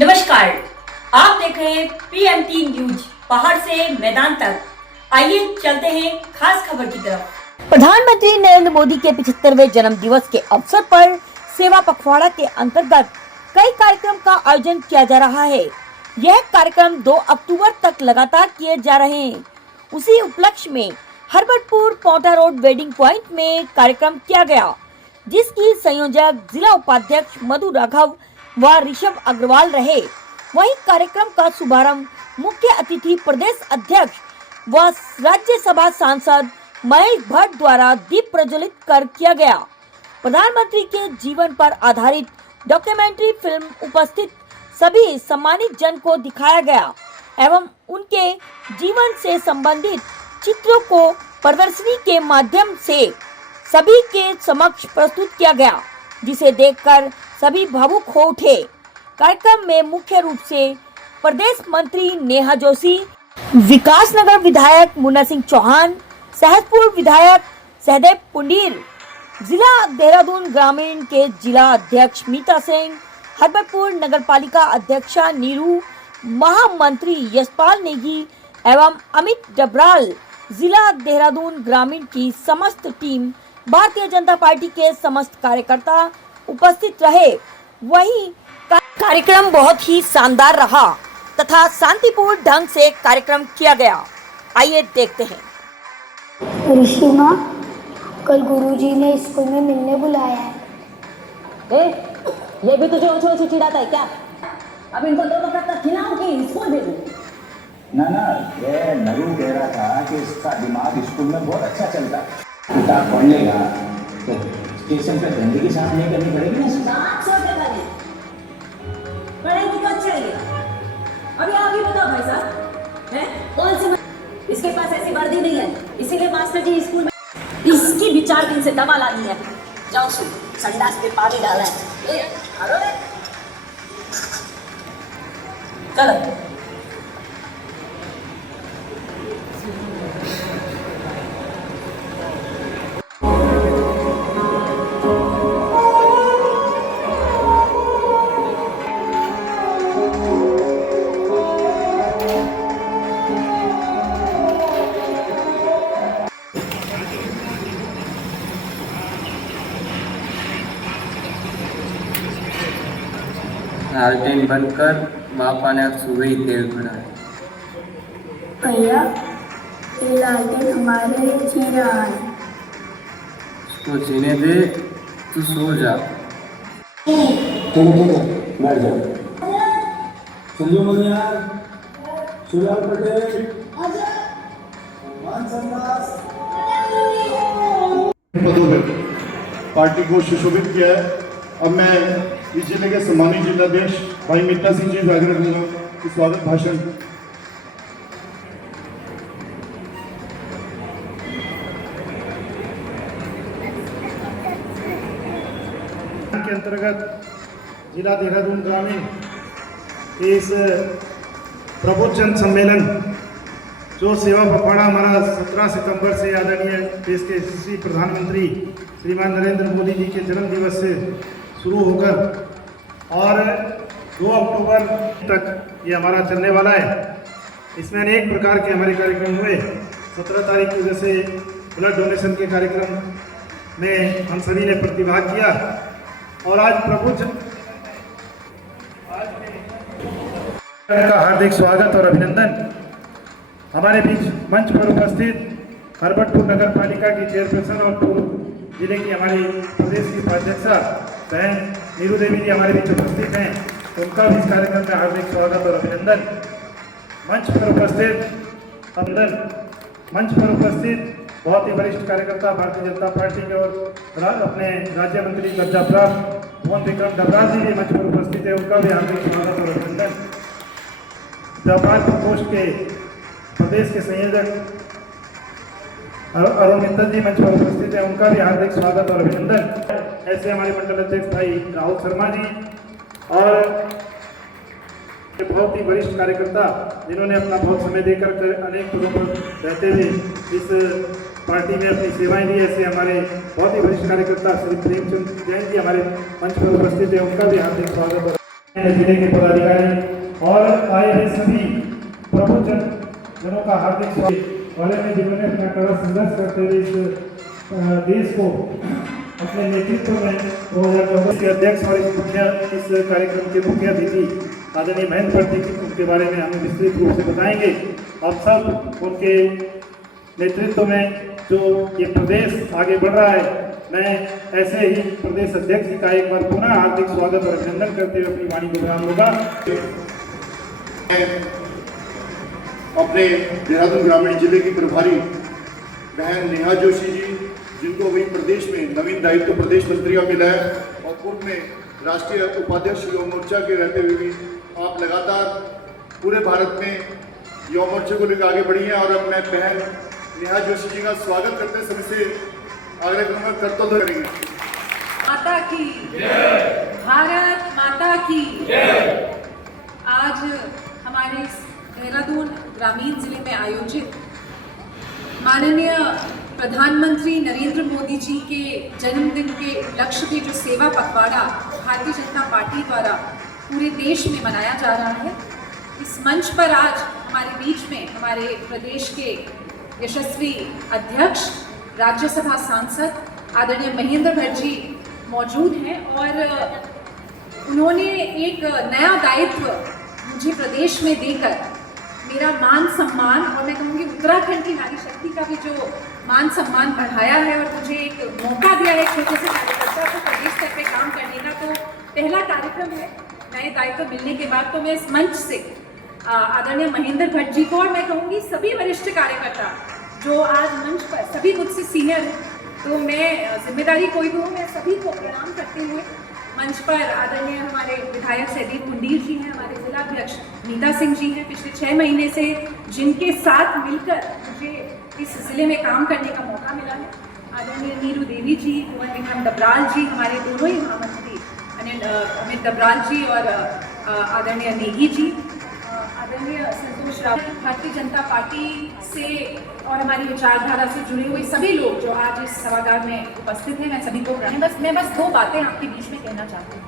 नमस्कार, आप देख रहे हैं PMT न्यूज पहाड़ से मैदान तक। आइए चलते हैं खास खबर की तरफ। प्रधानमंत्री नरेंद्र मोदी के 75वें जन्म दिवस के अवसर पर सेवा पखवाड़ा के अंतर्गत कई कार्यक्रम का आयोजन किया जा रहा है। यह कार्यक्रम 2 अक्टूबर तक लगातार किए जा रहे हैं। उसी उपलक्ष्य में हरबटपुर पोटा रोड वेडिंग पॉइंट में कार्यक्रम किया गया, जिसकी संयोजक जिला उपाध्यक्ष मधु राघव व ऋषभ अग्रवाल रहे। वहीं कार्यक्रम का शुभारंभ मुख्य अतिथि प्रदेश अध्यक्ष व राज्यसभा सांसद महेश भट्ट द्वारा दीप प्रज्वलित कर किया गया। प्रधानमंत्री के जीवन पर आधारित डॉक्यूमेंट्री फिल्म उपस्थित सभी सम्मानित जन को दिखाया गया एवं उनके जीवन से संबंधित चित्रों को प्रदर्शनी के माध्यम से सभी के समक्ष प्रस्तुत किया गया, जिसे देखकर सभी भावुक हो उठे। कार्यक्रम में मुख्य रूप से प्रदेश मंत्री नेहा जोशी, विकास नगर विधायक मुन्ना सिंह चौहान, सहसपुर विधायक सहदेव पुंडीर, जिला देहरादून ग्रामीण के जिला अध्यक्ष मीता सिंह, हरबटपुर नगर पालिका अध्यक्षा नीरू, महामंत्री यशपाल नेगी एवं अमित डबराल, जिला देहरादून ग्रामीण की समस्त टीम, भारतीय जनता पार्टी के समस्त कार्यकर्ता उपस्थित रहे। वहीं कार्यक्रम बहुत ही शानदार रहा तथा शांतिपूर्ण ढंग से कार्यक्रम किया गया। आइए देखते हैं। ऋषि माँ, कल गुरुजी ने स्कूल में मिलने बुलाया है। ये भी तुझे ऊँचे चिढ़ाता है क्या? अब इनको 2 वक्त तक खिलाऊं कि स्कूल भेजूं? ना, ये नरू कह रहा था कि इसका दिमाग स्कूल में बहुत अच्छा चलता है। किताब पढ़ लेगा तो स्टेशन पे गंदगी साफ नहीं करनी पड़ेगी ना। 700 रुपये वाले पढ़ेगी तो अच्छा ही है। अभी आप ही बताओ भाई साहब, हैं कौन सी इसके पास ऐसी वर्दी नहीं है, इसीलिए मास्टर जी स्कूल में इसकी भी 4 दिन से दवा लानी है। जाओ संडास में पानी डाला है। चलो लालटेन बनकर बापा ने अब सुबह ही तेल भरा है। भैया, ये लालटेन हमारे लिए जी रहा है। उसको जीने दे, तू सो जा। चलो बैठ जाओ। संजू मनिया, सुलाल पटेल, मान सम्राट पदों में पार्टी को सुशोभित किया है। अब मैं इस जिले के सम्मानित जिलाध्यक्ष भाई मीता सिंह जी से आग्रह करूंगा कि स्वागत भाषण के अंतर्गत जिला देहरादून ग्रामीण इस प्रबोधन सम्मेलन जो सेवा पखवाड़ा हमारा 17 सितंबर से आदरणीय देश के यशस्वी प्रधानमंत्री श्रीमान नरेंद्र मोदी जी के जन्म दिवस से शुरू होकर और 2 अक्टूबर तक ये हमारा चलने वाला है। इसमें अनेक प्रकार के हमारे कार्यक्रम हुए। 17 तारीख की वजह से ब्लड डोनेशन के कार्यक्रम में हम सभी ने प्रतिभाग किया और आज का हार्दिक स्वागत और अभिनंदन। हमारे बीच मंच पर उपस्थित हरबटपुर नगर पालिका की चेयरपर्सन और पूर्व जिले की हमारी प्रदेश की उपाध्यक्षा बहन नीरू देवी जी हमारे बीच उपस्थित हैं। उनका भी इस कार्यक्रम में हार्दिक स्वागत और अभिनंदन। मंच पर उपस्थित बहुत ही वरिष्ठ कार्यकर्ता भारतीय जनता पार्टी के और अपने राज्य मंत्री दर्जा प्राप्त मोहन विक्रम डबराल जी भी मंच पर उपस्थित है। उनका भी हार्दिक स्वागत और अभिनंदन। व्यापार प्रकोष्ठ के प्रदेश के संयोजक अरुण मित्तल जी मंच पर उपस्थित है। उनका भी हार्दिक स्वागत और अभिनंदन। ऐसे हमारे मंडल अध्यक्ष भाई राहुल शर्मा जी और बहुत ही वरिष्ठ कार्यकर्ता जिन्होंने अपना बहुत समय देकर अनेक पदों पर रहते हुए इस पार्टी में अपनी सेवाएं दी। ऐसे हमारे बहुत ही वरिष्ठ कार्यकर्ता श्री प्रेमचंद जैन जी हमारे मंच पर उपस्थित है। उनका भी हार्दिक स्वागत। जिले के पदाधिकारी और आए हुए सभी प्रबुद्ध जनों का हार्दिक स्वागत। वाले ने जिन्होंने अपना कड़ा संघर्ष करते हुए इस देश को अपने नेतृत्व में 2014 के अध्यक्ष और इस कार्यक्रम के मुख्य अतिथि आदरणीय महेंद्र भट्टी जी, उनके बारे में हमें विस्तृत रूप से बताएंगे। आप सब उनके नेतृत्व में जो ये प्रदेश आगे बढ़ रहा है, मैं ऐसे ही प्रदेश अध्यक्ष जी का एक बार पुनः हार्दिक स्वागत और अभिनंदन करते हुए अपनी वाणी को विराम होगा। अपने देहरादून ग्रामीण जिले की प्रभारी बहन नेहा जोशी जी, जिनको अभी प्रदेश में नवीन दायित्व प्रदेश मंत्री का मिला है और पूर्व में राष्ट्रीय उपाध्यक्ष युवा मोर्चा के रहते हुए भी आप लगातार पूरे भारत में युवा मोर्चे को लेकर आगे बढ़ी हैं। और अब मैं बहन नेहा जोशी जी का स्वागत करते सभी से आग्रह करूँगा, कर्तव्य करेंगे। माता की भारत माता की आज हमारे देहरादून ग्रामीण जिले में आयोजित माननीय प्रधानमंत्री नरेंद्र मोदी जी के जन्मदिन के उपलक्ष्य पे जो सेवा पखवाड़ा भारतीय जनता पार्टी द्वारा पूरे देश में मनाया जा रहा है, इस मंच पर आज हमारे बीच में हमारे प्रदेश के यशस्वी अध्यक्ष, राज्यसभा सांसद आदरणीय महेंद्र भट्ट जी मौजूद हैं और उन्होंने एक नया दायित्व मुझे प्रदेश में देकर मेरा मान सम्मान और मैं कहूँगी उत्तराखंड की नारी शक्ति का भी जो मान सम्मान बढ़ाया है और मुझे एक मौका दिया है छोटे से कार्यकर्ता को प्रदेश स्तर पे काम करने का। तो पहला कार्यक्रम है नए दायित्व मिलने के बाद, तो मैं इस मंच से आदरणीय महेंद्र भट्ट जी को और मैं कहूँगी सभी वरिष्ठ कार्यकर्ता जो आज मंच पर सभी मुझसे सीनियर हैं, तो मैं जिम्मेदारी कोई भी हूँ, मैं सभी को प्रणाम करते हुए मंच पर आदरणीय हमारे विधायक सहदेव कुंडीर जी हैं, हमारे जिला अध्यक्ष नीता सिंह जी हैं, पिछले 6 महीने से जिनके साथ मिलकर मुझे इस जिले में काम करने का मौका मिला है, आदरणीय नीरू देवी जी, कुंवर विक्रम डबराल जी, हमारे दोनों ही महामंत्री अमित डबराल जी और आदरणीय नेगी जी, आदरणीय संतोष राव, भारतीय जनता पार्टी से और हमारी विचारधारा से जुड़े हुए सभी लोग जो आज इस सभागार में उपस्थित हैं, मैं सभी को मैं बस 2 बातें आपके बीच में कहना चाहती हूँ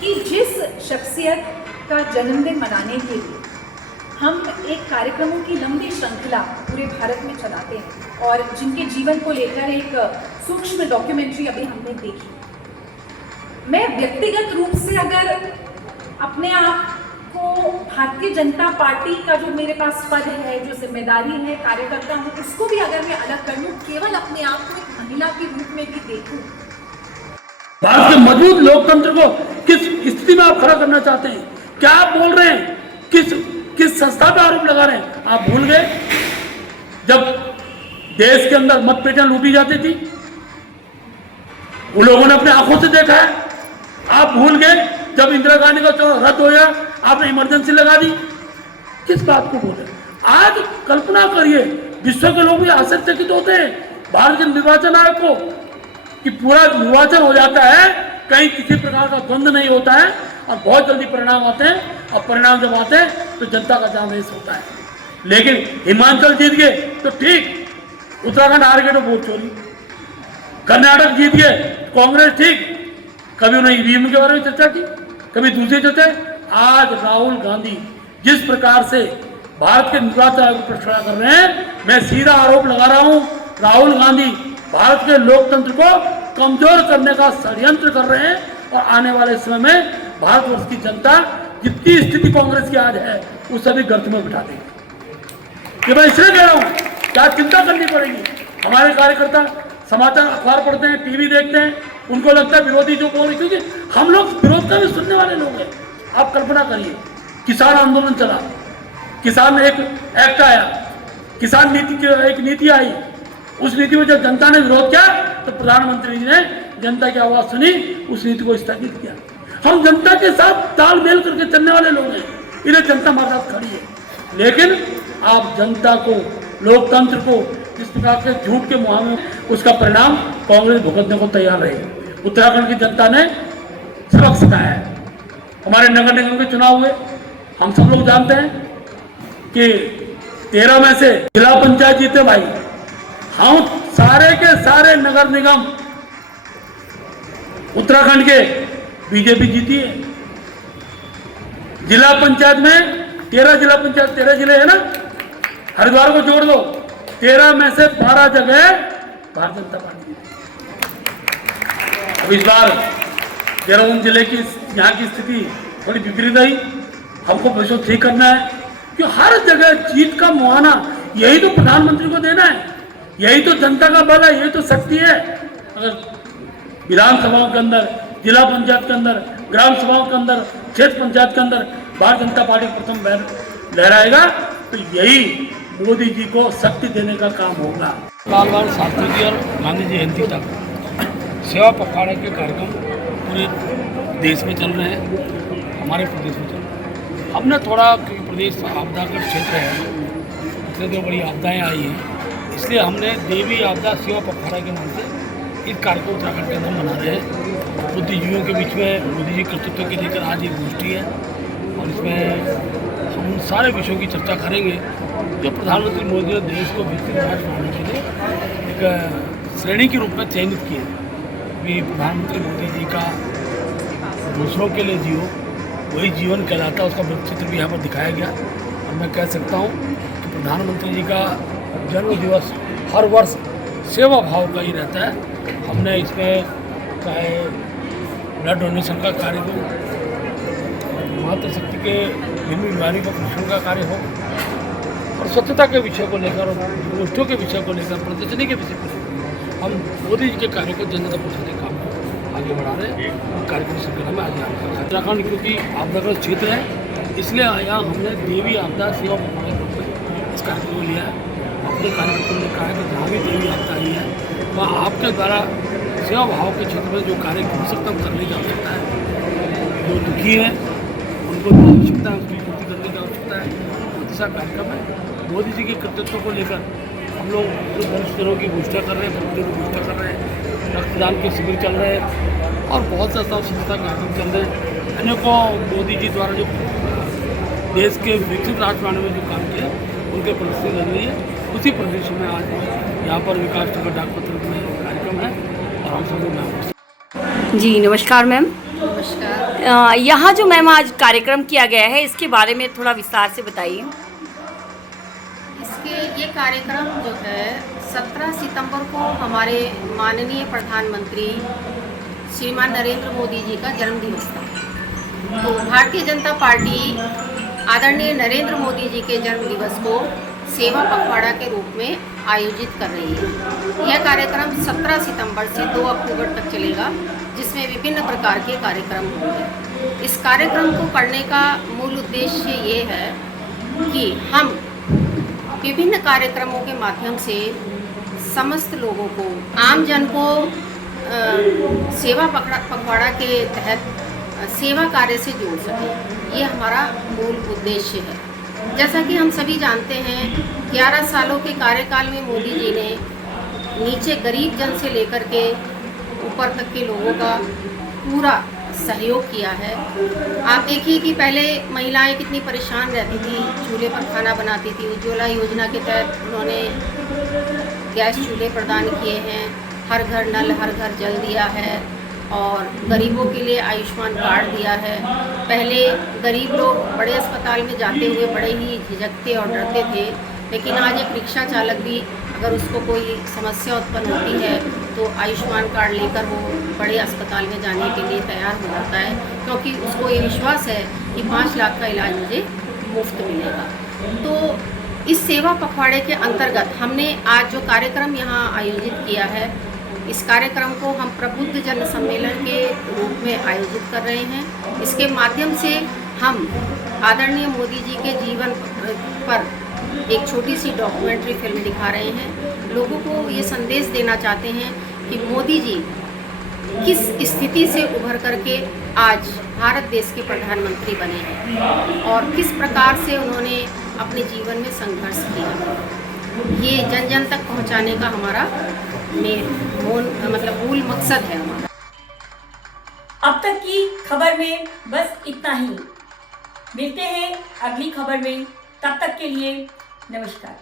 कि जिस शख्सियत का जन्मदिन मनाने के लिए हम एक कार्यक्रमों की लंबी श्रृंखला पूरे भारत में चलाते हैं और जिनके जीवन को लेकर एक सूक्ष्म डॉक्यूमेंट्री अभी हमने देखी, मैं व्यक्तिगत रूप से अगर अपने आप को भारतीय जनता पार्टी का जो मेरे पास पद है, जो जिम्मेदारी है, कार्यकर्ता हूँ, उसको भी अगर मैं अलग कर लूँ, केवल अपने आप को एक महिला के रूप में भी देखूँ। भारत के मजबूत लोकतंत्र को किस स्थिति में आप खड़ा करना चाहते हैं? क्या आप बोल रहे हैं? किस संस्था पे आरोप लगा रहे हैं? आप भूल गए जब देश के अंदर मतपेटियां लूटी जाती थी, उन लोगों ने अपने आंखों से देखा है। आप भूल गए जब इंदिरा गांधी का चुनाव रद्द हो गया, आपने इमरजेंसी लगा दी। किस बात को बोले? आज कल्पना करिए, विश्व के लोग भी आश्चर्यचकित होते हैं भारत के निर्वाचन आयोग को कि पूरा निर्वाचन हो जाता है, कहीं किसी प्रकार का द्वंद्व नहीं होता है और बहुत जल्दी परिणाम आते हैं और परिणाम जब आते हैं तो जनता का जान रेस होता है। लेकिन हिमाचल जीत गए तो ठीक, उत्तराखंड हार गए तो वोट चोरी, कर्नाटक जीत गए कांग्रेस ठीक, कभी उन्होंने ईवीएम के बारे में चर्चा की, कभी दूसरी चर्चा। आज राहुल गांधी जिस प्रकार से भारत के निर्वाचन आयोग पर प्रश्न कर रहे हैं, मैं सीधा आरोप लगा रहा हूं, राहुल गांधी भारत के लोकतंत्र को कमजोर करने का षड्यंत्र कर रहे हैं और आने वाले समय में भारतवर्ष की जनता जितनी स्थिति कांग्रेस की आज है उस सभी गर्त में बिठा देगी। ये मैं इसलिए कह रहा हूँ, क्या चिंता करनी पड़ेगी। हमारे कार्यकर्ता समाचार अखबार पढ़ते हैं, टीवी देखते हैं, उनको लगता है विरोधी जो बोल, क्योंकि हम लोग विरोध का भी सुनने वाले लोग हैं। आप कल्पना करिए, किसान आंदोलन चला, किसान एक एक्ट आया, किसान नीति की एक नीति आई, उस नीति में जब जनता ने विरोध किया तो प्रधानमंत्री जी ने जनता की आवाज सुनी, उस नीति को स्थगित किया। हम जनता के साथ तालमेल करके चलने वाले लोग हैं, इन्हें जनता हमारे साथ खड़ी है। लेकिन आप जनता को, लोकतंत्र को जिस प्रकार के झूठ के मुहां में, उसका परिणाम कांग्रेस भुगतने को तैयार रही। उत्तराखंड की जनता ने सबक सिखाया है। हमारे नगर निगम के चुनाव हुए, हम सब लोग जानते हैं कि 13 में से जिला पंचायत जीते भाई, हम सारे के सारे नगर निगम उत्तराखंड के बीजेपी जीती है। जिला पंचायत में 13 जिला पंचायत 13 जिले है ना, हरिद्वार को जोड़ दो, 13 में से 12 जगह भारतीय जनता पार्टी। अब इस बार देहरादून जिले की यहाँ की स्थिति थोड़ी विपरीत आई, हमको परिशोध ठीक करना है कि हर जगह जीत का मुआना यही तो प्रधानमंत्री को देना है, यही तो जनता का बल है, यही तो शक्ति है। अगर विधानसभाओं के अंदर, जिला पंचायत के अंदर, ग्राम सभाओं के अंदर, क्षेत्र पंचायत के अंदर भारतीय जनता पार्टी प्रथम लहराएगा तो यही मोदी जी को शक्ति देने का काम होगा। लाल बहादुर शास्त्री जी और गांधी जयंती तक सेवा पखवाड़े के कार्यक्रम पूरे देश में चल रहे हैं, हमारे प्रदेश में चल रहे हैं। हमने थोड़ा, क्योंकि प्रदेश आपदा का क्षेत्र है, इसलिए जो बड़ी आपदाएँ आई हैं, इसलिए हमने देवी आपदा सेवा पखवाड़ा के नाम से इस कार्यक्रम उत्तराखंड के अंदर मना रहे हैं। बुद्धिजीवियों के बीच में मोदी जी कर्तृत्व के लेकर आज एक गोष्ठी है और इसमें हम उन सारे विषयों की चर्चा करेंगे जो प्रधानमंत्री मोदी ने देश को विकसित राष्ट्र बनाने के लिए एक श्रेणी के रूप में चयनित किए। अभी प्रधानमंत्री मोदी जी का दूसरों के लिए जियो वही जीवन कहलाता है, उसका चित्र भी यहाँ पर दिखाया गया। और मैं कह सकता हूँ कि प्रधानमंत्री जी का जन्म दिवस हर वर्ष सेवा भाव का ही रहता है। हमने इसमें चाहे ब्लड डोनेशन का कार्य हो, मातृशक्ति के विभिन्न बीमारी पर प्रशिक्षण का कार्य हो, और स्वच्छता के विषय को लेकर, गोष्ठियों के विषय को लेकर, प्रदर्शनी के विषय को लेकर हम मोदी जी के कार्य को जन तक पहुँचाने का काम को आगे बढ़ा रहे हैं। कार्यक्रम श्रृंखला में आज उत्तराखंड क्योंकि आपदाग्रस्त क्षेत्र है, इसलिए यहाँ हमने देवी आपदा सेवा पखवाड़े के रूप में इस कार्यक्रम को लिया है। अपने कार्यक्रम ने कहा है कि जहाँ भी देवी आपदा आई है वहाँ आपके द्वारा सेवा भाव के क्षेत्र में जो कार्य हो सकता है करने की आवश्यकता है। जो दुखी है उनको जो आवश्यकता है उसकी पूर्ति करने की आवश्यकता है। ऐसा कार्यक्रम है। मोदी जी के कर्तृत्व को लेकर हम लोग वरिष्ठजनों की घोषणा कर रहे हैं, वरिष्ठजनों की घोषणा कर रहे हैं, रक्तदान के शिविर चल रहे हैं और बहुत सा स्वच्छता कार्यक्रम चल रहे हैं। अनेकों मोदी जी द्वारा जो देश के विकसित राष्ट्र बनाने में जो काम किया उनके प्रदर्शनी लग रही है। उसी प्रदेश में आज यहाँ पर विकास टिकट डाकपत्र में कार्यक्रम है और हम सब लोग यहाँ। जी नमस्कार मैम। नमस्कार। यहाँ जो मैम आज कार्यक्रम किया गया है इसके बारे में थोड़ा विस्तार से बताइए। ये कार्यक्रम जो है 17 सितंबर को हमारे माननीय प्रधानमंत्री श्रीमान नरेंद्र मोदी जी का जन्मदिवस था। तो भारतीय जनता पार्टी आदरणीय नरेंद्र मोदी जी के जन्मदिवस को सेवा पखवाड़ा के रूप में आयोजित कर रही है। यह कार्यक्रम 17 सितंबर से 2 अक्टूबर तक चलेगा, जिसमें विभिन्न प्रकार के कार्यक्रम होंगे। इस कार्यक्रम को करने का मूल उद्देश्य ये है कि हम विभिन्न कार्यक्रमों के माध्यम से समस्त लोगों को, आम जन को सेवा पखवाड़ा के तहत सेवा कार्य से जोड़ सकें। ये हमारा मूल उद्देश्य है। जैसा कि हम सभी जानते हैं 11 सालों के कार्यकाल में मोदी जी ने नीचे गरीब जन से लेकर के ऊपर तक के लोगों का पूरा सहयोग किया है। आप देखिए कि पहले महिलाएं कितनी परेशान रहती थी, चूल्हे पर खाना बनाती थी। उज्ज्वला योजना के तहत उन्होंने गैस चूल्हे प्रदान किए हैं, हर घर नल हर घर जल दिया है और गरीबों के लिए आयुष्मान कार्ड दिया है। पहले गरीब लोग बड़े अस्पताल में जाते हुए बड़े ही झिझकते और डरते थे, लेकिन आज एक रिक्शा चालक भी अगर उसको कोई समस्या उत्पन्न होती है तो आयुष्मान कार्ड लेकर वो बड़े अस्पताल में जाने के लिए तैयार हो जाता है, क्योंकि उसको ये विश्वास है कि 5 लाख का इलाज मुझे मुफ्त मिलेगा। तो इस सेवा पखवाड़े के अंतर्गत हमने आज जो कार्यक्रम यहाँ आयोजित किया है, इस कार्यक्रम को हम प्रबुद्ध जन सम्मेलन के रूप में आयोजित कर रहे हैं। इसके माध्यम से हम आदरणीय मोदी जी के जीवन पर एक छोटी सी डॉक्यूमेंट्री फिल्म दिखा रहे हैं। लोगों को ये संदेश देना चाहते हैं कि मोदी जी किस स्थिति से उभर करके आज भारत देश के प्रधानमंत्री बने हैं और किस प्रकार से उन्होंने अपने जीवन में संघर्ष किया। ये जन जन तक पहुंचाने का हमारा मूल मकसद है हमारा। अब तक की खबर में बस इतना ही। मिलते हैं अगली खबर में, तब तक के लिए नमस्कार।